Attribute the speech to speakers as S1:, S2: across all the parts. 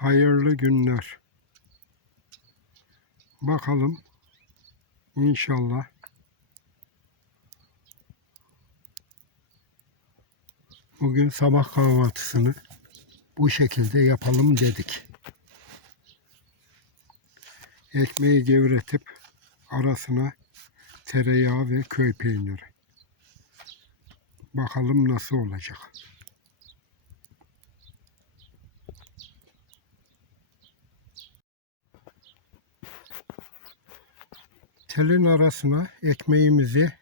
S1: Hayırlı günler. Bakalım. İnşallah. Bugün sabah kahvaltısını bu şekilde yapalım dedik. Ekmeği gevretip arasına tereyağı ve köy peyniri. Bakalım nasıl olacak. Telin arasına ekmeğimizi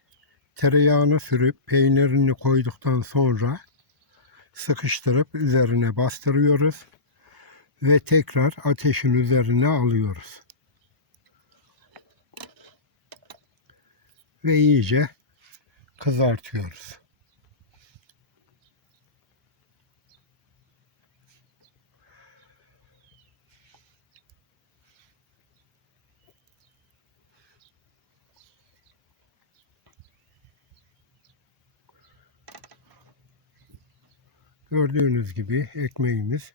S1: tereyağını sürüp peynirini koyduktan sonra sıkıştırıp üzerine bastırıyoruz ve tekrar ateşin üzerine alıyoruz. Ve iyice kızartıyoruz. Gördüğünüz gibi ekmeğimiz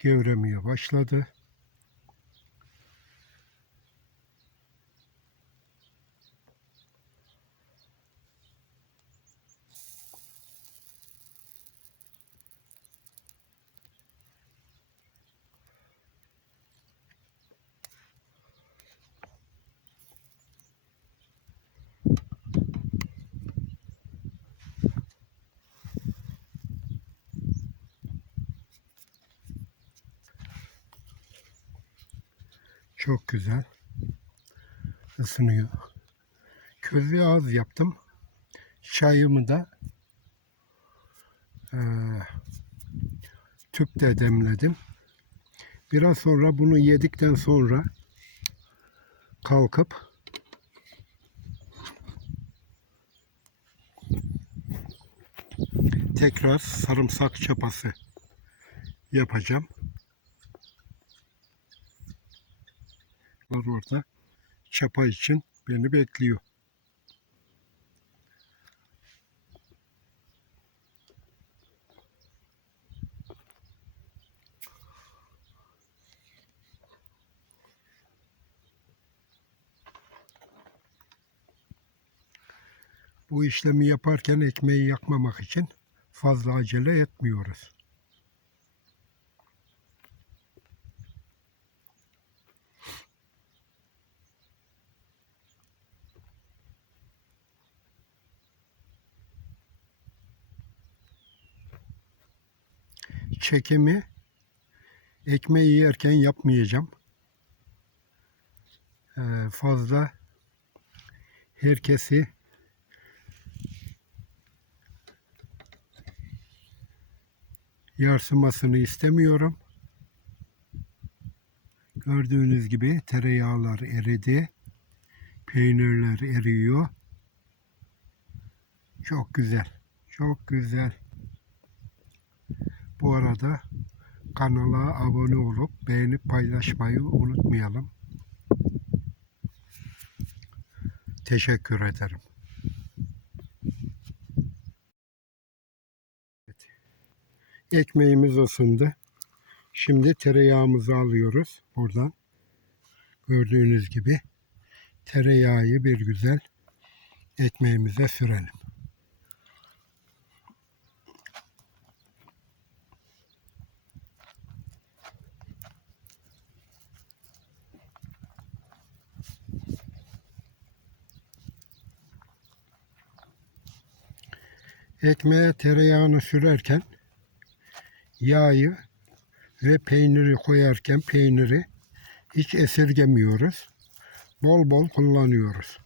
S1: gevremeye başladı. Çok güzel. Isınıyor. Közü az yaptım. Çayımı da eee tüpte demledim. Biraz sonra bunu yedikten sonra kalkıp tekrar sarımsak çapası yapacağım. Var orada çapa için beni bekliyor. Bu işlemi yaparken ekmeği yakmamak için fazla acele etmiyoruz. Çekimi ekmeği yerken yapmayacağım. Ee, fazla herkesi yarsımasını istemiyorum. Gördüğünüz gibi tereyağlar eridi. Peynirler eriyor. Çok güzel. Çok güzel. Bu arada kanala abone olup beğenip paylaşmayı unutmayalım. Teşekkür ederim. Evet. Ekmeğimiz ısındı. Şimdi tereyağımızı alıyoruz buradan. Gördüğünüz gibi tereyağı bir güzel ekmeğimize sürelim. Ekmeğe tereyağını sürerken yağı ve peyniri koyarken peyniri hiç esirgemiyoruz. Bol bol kullanıyoruz.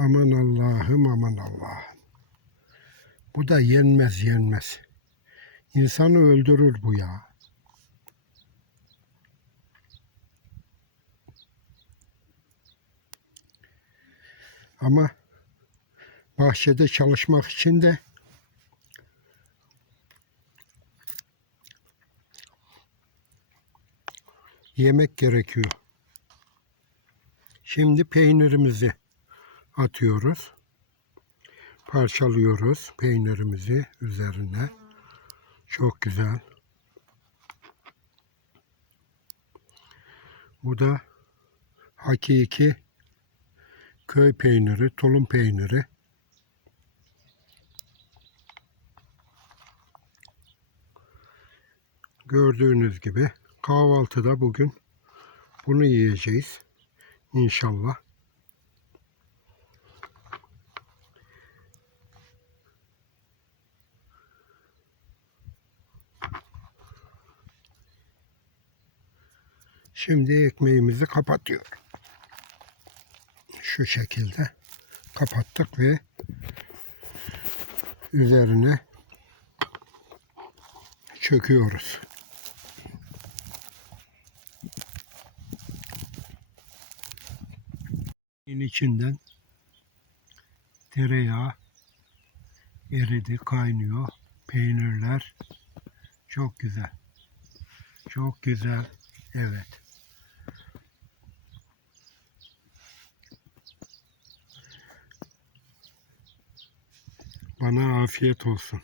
S1: Aman Allah'ım aman Allah'ım. Bu da yenmez yenmez. İnsanı öldürür bu ya. Ama bahçede çalışmak için de yemek gerekiyor. Şimdi peynirimizi atıyoruz. Parçalıyoruz peynirimizi üzerine. Çok güzel. Bu da hakiki köy peyniri, tulum peyniri. Gördüğünüz gibi kahvaltıda bugün bunu yiyeceğiz. İnşallah. Şimdi ekmeğimizi kapatıyor. Şu şekilde kapattık ve üzerine çöküyoruz. içinden tereyağı eridi, kaynıyor. Peynirler çok güzel. Çok güzel. Evet. Bana afiyet olsun.